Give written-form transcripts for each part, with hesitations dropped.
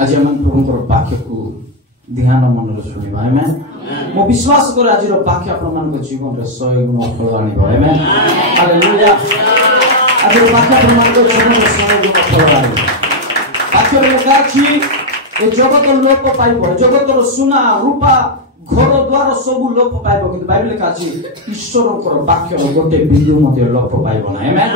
आज हम प्रभु वाक्य को ध्यान मन शुणा आमेन मो विश्वास करे आज वाक्य आपण मान जीवन रे 100 गुण फल आनिबो आमेन हालेलुया आज वाक्य आपण मान जीवन रे 100 गुण फल आनिबो वाक्य रे लेखा अछि ए जगत लोप पाइबो जगत रो सुना रूपा घर द्वार सब लोप पाइबो कि बाइबल लेखा अछि ईश्वरकर वाक्य गोटे बिंदु मध्ये लोप पाइबो ना आमेन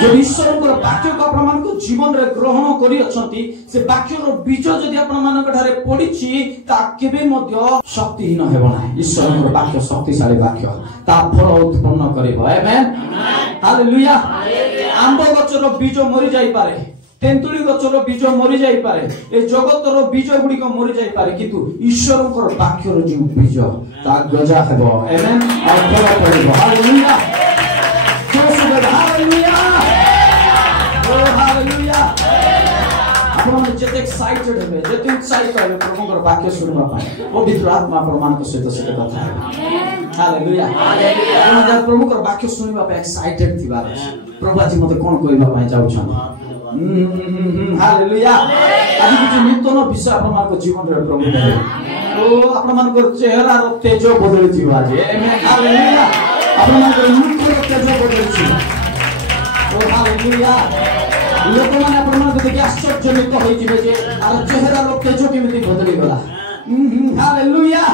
जो ईश्वरकर वाक्य को आपण मान जीवन रे ग्रहण करी अछंती से वाक्य रो बीज जदि आपण मान ठारे पडिछि ता केबे मध्ये शक्तिहीन हेबो ना ईश्वरकर वाक्य शक्तिशाली वाक्य ता फल उत्पन्न करिबो आमेन हालेलुया आंब गछर बीज मरि जाई पारे तेंतुली गछर बीज मरि जाई पारे ए जगतर बीज गुडी को मरि जाई पारे किंतु ईश्वरकर वाक्यर जो बीज ता गजा हेबो आमेन और फल करिबो हालेलुया हालेलुया ओ हालेलुया आपण जते एक्साइटेड हेबे जते उत्साहित हेबे प्रभुकर वाक्य सुनबा पाए पवित्र आत्मा प्रमाण को सहित से कथा हेबे हालेलुया हालेलुया आपण प्रभुकर वाक्य सुनबा पे एक्साइटेड थिबा प्रभु आज मते कोन कहबा पाए जाउ छन हालेलुया आज किछि नूतन विषय आपण मान जीवन रे प्रभु दे ओ आपण मान चेहरा रो तेज बदली थिबा आज आमेन हालेलुया आपण मान मुख रो तेज बदली थिबा ओ हालेलुया लोक माने आपण मान देखि आश्चर्यचकित होई जिवे जे आर चेहरा रो तेज केमिति बदली गला हालेलुया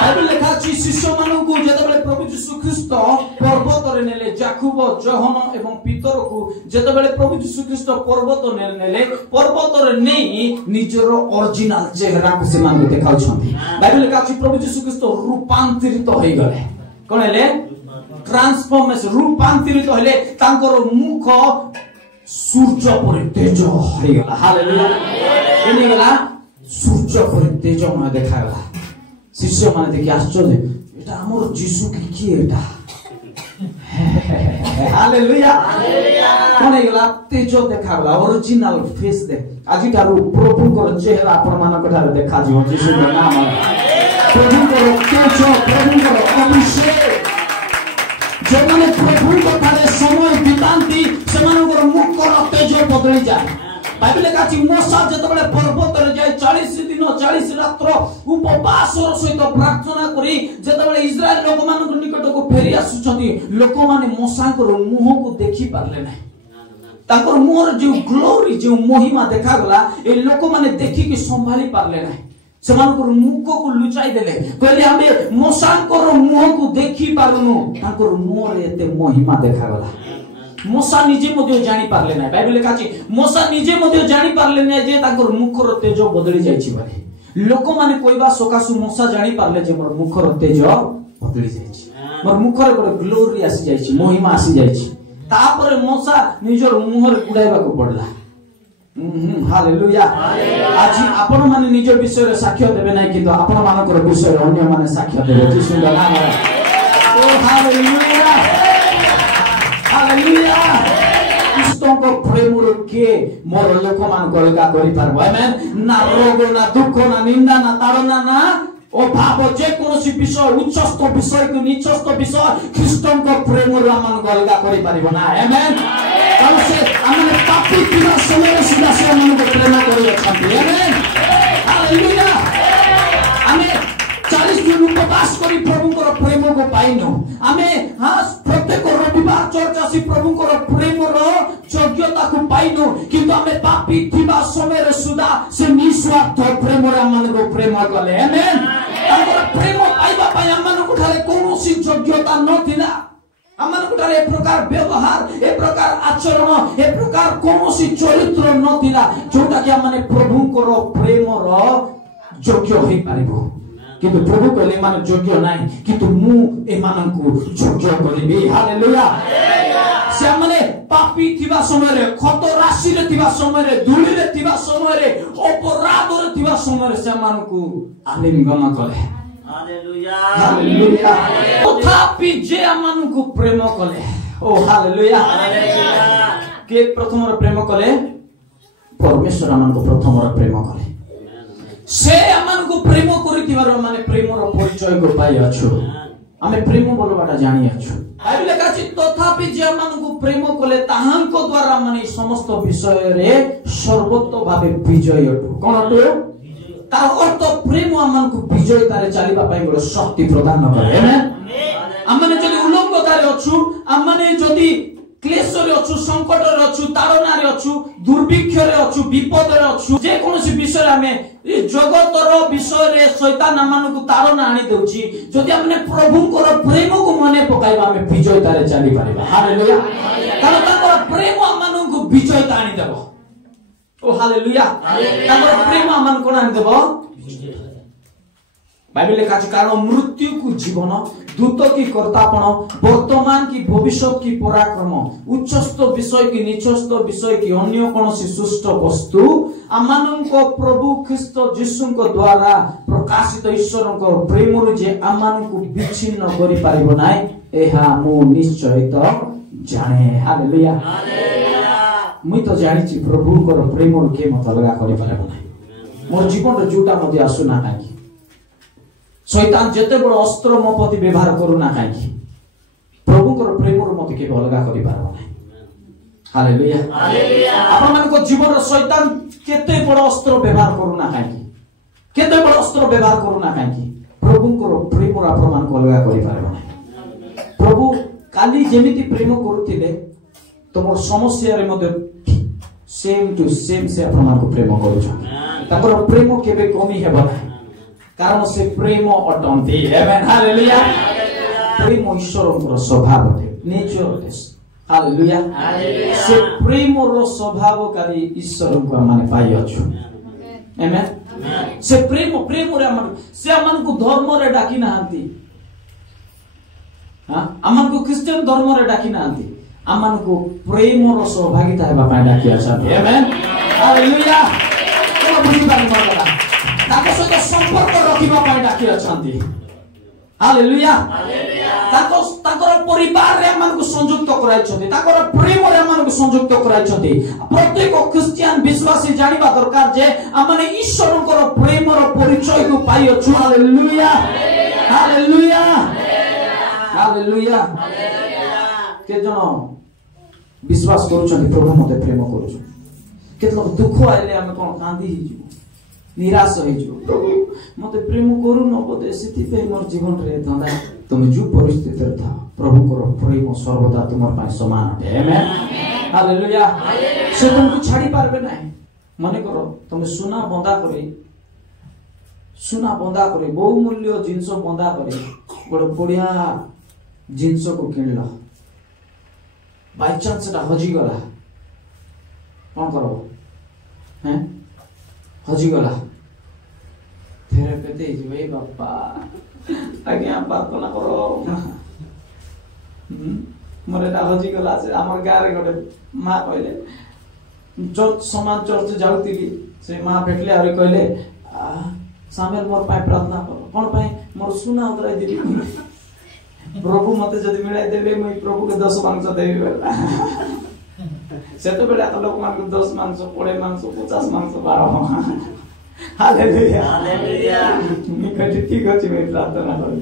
बाइबल लेखा अछि शिष्य मानन को जेतबेले प्रभु यीशु ख्रीस्त पर्वत रे नेले जाकुब जोहन एवं पीतर को जेतबेले प्रभु यीशु ख्रीस्त पर्वत नेले पर्वत रे नेई निजरो ओरिजिनल चेहरा को से मान देखाउ छथि बाइबल लेखा अछि प्रभु यीशु ख्रीस्त रूपांतरित होई गले कोन हेले ट्रांसफॉर्मेशन रूपांतरित होले तांकर मुख सूर्य परि तेज होई गला हालेलुया एनी गला सूर्य परि तेज मन देखागला शिष्य माने देखि आश्चर्य एटा हमर यीशु की एटा हालेलुया हालेलुया कोने गला तेज देखागला ओरिजिनल फेस दे आजि तारु प्रभु को चेहरा आपण मान कठारे देखा जिवो यीशु के नाम प्रभु को तेज प्रभु को अभिषेक जो माने प्रभु को थारे समय बितांती से मानकर मुख को तेज बदली जाय बाइबल लेखा अछि मूसा जेतबेले पर्वत रे जाय 40 दिन 40 रात्र उपवास रो सहित प्रार्थना करी जेतबेले इस्राएल लोक मान निकट को फेरी आसुछथि लोक माने मूसा को मुंह को देखि पारले नै ताकर मुंह जो ग्लोरी जो महिमा देखा गला ए लोक माने देखि के संभाली पारले नै सेमानकर मुख को लुचाई देले कहले हमें मूसा को मुंह को देखि पारुनु ताकर मुंह रे एते महिमा देखा गला मूसा निजे मध्ये जानि पारले नै बाइबल लेखा अछि मूसा निजे मध्ये जानि पारले नै जे ताकर मुख रो तेज बदली जायछि बारे लोक माने कहबा सकासु मूसा जानि पारले जे मोर मुख रो तेज बदली जायछि मोर मुख रे गोटे ग्लोरी आसी जायछि महिमा आसी जायछि तापर मूसा निजर मुंह रे गुडाइबा को पड़ला हालेलुया आज आपण माने निज विषय रे साक्ष्य देबे नै किंतु आपण मानकर विषय रे अन्य माने साक्ष्य देबे यीशु का नाम है ओ हालेलुया हालेलुया ख्रीस्तों को प्रेम के मोर लोक मान गलगा करि पारबो आमेन ना रोग ना दुख ना निंदा ना ताड़ना ना ओ भाव जे कोनोसी विषय उच्चस्त विषय को नीचस्त विषय ख्रीस्तों को प्रेम रे मान गलगा करि पारिबो ना आमेन ताऊ से हमने पापी किना समय सुदा से मन को प्रेम करि अछंती आमेन हालेलुया हमें 40 दिन उपवास करी प्रभु को प्रेम को पाइनो हमें हां प्रत्येक रविवार चर्च आसी प्रभु को प्रेम रो योग्यता को पाइनो किंतु हमें पापी थिबा समय रे सुदा से निस्वार्थ प्रेम रे मन को प्रेम कले आमेन ताकर प्रेम पाइबा पाइ मन को ठारे कोनोसी योग्यता नथिला हमन को ठारे ए प्रकार व्यवहार ए प्रकार आचरण ए प्रकार कोनोसी चरित्र नथिला जोटा कि हमने प्रभु को प्रेम रो योग्य होई पारिबो किंतु प्रभु कहले मान योग्य नाही किंतु मु ए मान को योग्य करबी हालेलुया से माने पापी थिबा समय रे खत राशि रे थिबा समय रे धूली रे थिबा समय रे अपराध रे थिबा समय रे से मान को आलिंगन करे हालेलुया हालेलुया तथापि जे मान को प्रेम कले ओ हालेलुया हालेलुया के प्रथम रे प्रेम कले परमेश्वर मान को प्रथम रे प्रेम कले से अमन को प्रेम करितिबार माने प्रेमर परिचय को पाइ अछु आमे प्रेम बोलबाटा जानी आछु बाइबल काछि तथापि जे मानकु प्रेम कले ताहांको द्वारा माने समस्त विषय रे सर्वोत्त भाबे विजय अटु कोन अटु तार अर्थ प्रेम आमानकु विजयतारे चलिबा पई गोटे शक्ति प्रदान करे आमेन आमाने जदि उल्लंघतारे अछु आमाने जदि क्लेश रे अछु संकट रे अछु ताड़ना रे अछु दुर्भिक्ष रे अछु विपद रे अछु जे कोनोसी विषय आमे जगतर विषय रे शैतान आमानकु ताड़ना आनी देउची जदि आमे प्रभुंकर प्रेम को मने पकाइबा आमे विजयतारे चली पारिबा हालेलुया कारण ताकर प्रेम आमानकु विजयता आनी देबो ओ हालेलुया ताकर प्रेम आमान कोन आनी देबो बाइबल काछ कारण मृत्यु को जीवन दूत की कर्तापण वर्तमान की भविष्य की पराक्रम उच्चस्त विषय की नीचस्त विषय की अन्य कोनोसी सुष्ट वस्तु आमानंको प्रभु ख्रीष्ट यीशुंको द्वारा प्रकाशित ईश्वरंको प्रेमरु जे आमानंको विच्छिन्न करि पारिबो नाय एहा मु निश्चय तो जाने हालेलुया मुई तो जानि छि प्रभुंको प्रेमरु के मत अलगा करि पारिबो नाय मोर जीवन रे जोटा मध्ये आसु ना काकी शैतान जेते बड़ अस्त्र मो प्रति व्यवहार करू ना काकी प्रभुकर प्रेमर मते के अलगा करि पारबो नै हालेलुया हालेलुया आपन मन को जीवन रे शैतान केते बड़ अस्त्र व्यवहार करू ना काकी केते बड़ अस्त्र व्यवहार करू ना काकी प्रभुकर प्रेमर आपन मन को अलगा करि पारबो नै प्रभु काली जेमिति प्रेम करूथिले तमर समस्या रे मते सेम टू सेम से आपन मन को प्रेम करू छ ताकर प्रेम केबे कमी हेबो नै कारण से प्रेम अटंती आमेन हालेलुया प्रेम ईश्वरर स्वभाव नेचर देश हालेलुया से प्रेम रो स्वभाव कारी ईश्वर को माने पाइ अछु आमेन से प्रेम रे मन से मन को धर्म रे डाकी नांती हां अमन को क्रिश्चियन धर्म रे डाकी नांती अमन को प्रेम रो सहभागिता हेबा पाइ डाकी अछन आमेन हालेलुया को बुझी पारि मला ताको सहित संपर्क रखिबा पाइ डाकी अछंती हालेलुया ताको ताकर परिवार रे मन को संयुक्त कराइ छथि ताकर प्रेम रे मन को संयुक्त कराइ छथि प्रत्येक क्रिश्चियन विश्वासी जानिबा दरकार जे हमने ईश्वरकर प्रेम रो परिचय को पाइ अछु हालेलुया हालेलुया हालेलुया के जन विश्वास करू छथि प्रभु मते प्रेम करू छथि केतलो दुख आइले हम कोन कांदी हिजु निराश हो प्रभु मते प्रेम करू न बोदे सिति पे मोर जीवन रे धंदा तुम जो परिस्थिति रे था प्रभु को प्रेम सर्वदा तुमर पाए समान है आमेन हालेलुया से तुमको छाड़ी पारबे नाही माने करो तुम सुना बंदा करे बहुमूल्य जिंस बंदा करे गोटे बढ़िया जिंस को किनला बाय चांस ता हजी गला कोन करो हैं हजी गला तेरे पेते जीवे बापा आज्ञा प्रार्थना करो मोरे ता हजी गला से हमर गारे गोटे मां कहले चर्च समान चर्च जाउतिली से मां भेटले आरे कहले सामेल मोर पाए प्रार्थना करो कोन पाए मोर सुना उतराई देबी प्रभु मते जदी मिलाई देबे मैं प्रभु के 10 मांस देबी से तो बेला लोक मान को 10 मांस 20 मांस 50 मांस 12 हालेलुया हालेलुया निकट ठीक अछि मैं प्रार्थना करू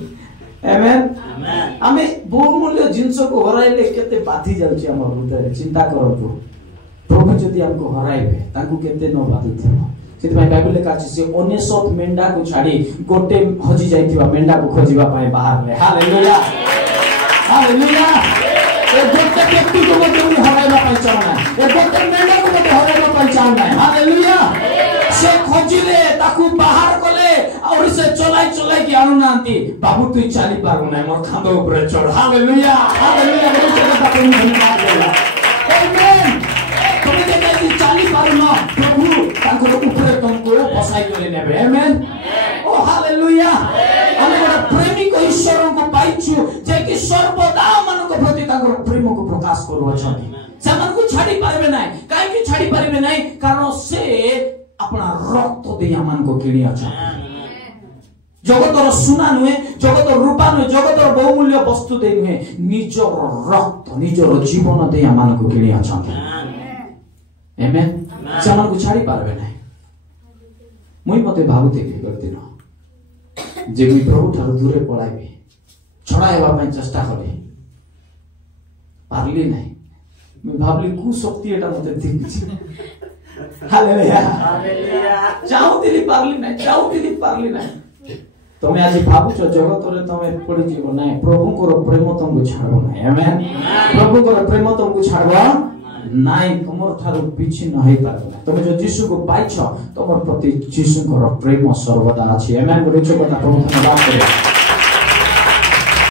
आमेन आमेन हमें बहुमूल्य जिंस को हराइले केते बाधी जाउची हमर हृदय चिंता करतो प्रभु जदी हमको हराइबे ताकू केते न बाधी थिबो सेति भाई बाइबल लेखा अछि से अनेशत मेंढा को छाडी गोटे हजी जाइथिबा मेंढा को खोजिबा पाए बाहर रे हालेलुया हालेलुया ए गोटे व्यक्ति को मते हराइबा पाए चाहना ए गोटे मेंढा को मते हराइबा पाए चाहना हालेलुया से खोजिले ताकू बाहर कले और से चलाई कि आनु नांती बाबू तू चली पारु नै मोर खांदो ऊपर चढ़ हालेलुया हालेलुया बोल के बाबू धन्यवाद देला आमेन तुम देखै चली पारु न प्रभु ताकर ऊपर तुमको बसाई करे नेबे आमेन ओ हालेलुया हमें बड़ा प्रेमी को ईश्वर को पाइछु जे कि सर्वदा मन को प्रति ताकर प्रेम को प्रकाश करू अछथि से मन को छाडी पारबे नै काहे कि छाडी पारबे नै कारण से अपना रक्त दे मन को किणी अछथि जगतर सुना नुहे जगतर रूपा नुहे जगतर बहुमूल्य वस्तु दे नुहे निजर रक्त निजर जीवन दे मन को किणी अछथि आमेन से मन को छाडी पारबे नै मुई मते भाबुते के करदिन जे मुई प्रभु ठार दूरे पळाइबे ଛଡ଼ାଇବା ପାଇଁ ଚେଷ୍ଟା କଲି, ପାରିଲି ନାହିଁ। ମୁଁ ଭାବିଲି କୁ ଶକ୍ତି ଏଟା ମତେ ଦେଇଛି। ହାଲେଲୁୟା, ଚାହୁଁଥିଲି ପାରିଲି ନାହିଁ। ତମେ ଆଜି ଭାବୁଛ ଜଗତରେ ତମେ ପଡିଯିବ ନାହିଁ, ପ୍ରଭୁଙ୍କର ପ୍ରେମ ତମକୁ ଛାଡିବ ନାହିଁ। ଆମେନ୍। ପ୍ରଭୁଙ୍କର ପ୍ରେମ ତମକୁ ଛାଡିବ ନାହିଁ, ତୁମର ଠାରୁ ବିଚ୍ଛିନ୍ନ ହେଇପାରିବ ନାହିଁ। ତମେ ଯୋଉ ଯୀଶୁକୁ ପାଇଛ, ତମର ପ୍ରତି ଯୀଶୁଙ୍କର ପ୍ରେମ ସର୍ବଦା ଅଛି। ଆମେନ୍। ଗୋଟେ କଥା ପ୍ରଭୁ ଧନ୍ୟବାଦ କରେ।